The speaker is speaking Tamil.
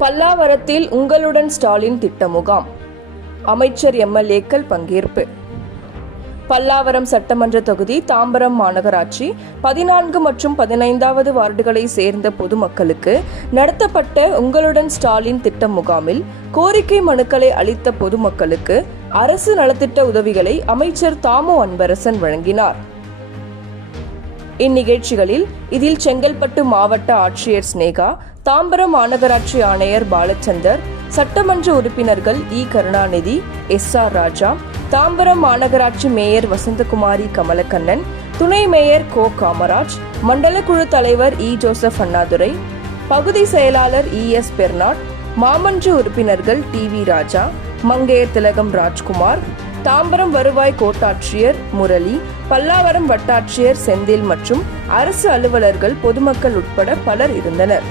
பல்லாவரத்தில் உங்களுடன் ஸ்டாலின் திட்ட முகாம் அமைச்சர் எம்எல்ஏக்கள் பங்கேற்பு. பல்லாவரம் சட்டமன்ற தொகுதி தாம்பரம் மாநகராட்சி பதினான்கு மற்றும் பதினைந்தாவது வார்டுகளை சேர்ந்த பொதுமக்களுக்கு நடத்தப்பட்ட உங்களுடன் ஸ்டாலின் திட்ட முகாமில் கோரிக்கை மனுக்களை அளித்த பொதுமக்களுக்கு அரசு நலத்திட்ட உதவிகளை அமைச்சர் தாமோ அன்பரசன் வழங்கினார். இந்நிகழ்ச்சிகளில் இதில் செங்கல்பட்டு மாவட்ட ஆட்சியர் ஸ்னேகா தாம்பரம் மாநகராட்சி ஆணையர் பாலச்சந்தர் சட்டமன்ற உறுப்பினர்கள் E. Karunanidhi S. R. Raja Tambaram மாநகராட்சி மேயர் வசந்தகுமாரி கமலக்கண்ணன் துணை மேயர் கோ. காமராஜ் மண்டல குழு தலைவர் இ. ஜோசப் அண்ணாதுரை பகுதி செயலாளர் இ. எஸ். பெர்னாட் மாமன்ற உறுப்பினர்கள் டி. வி. ராஜா மங்கையர் திலகம் ராஜ்குமார் தாம்பரம் வருவாய் கோட்டாட்சியர் முரளி பல்லாவரம் வட்டாட்சியர் செந்தில் மற்றும் அரசு அலுவலர்கள் பொதுமக்கள் உட்பட பலர் இருந்தனர்.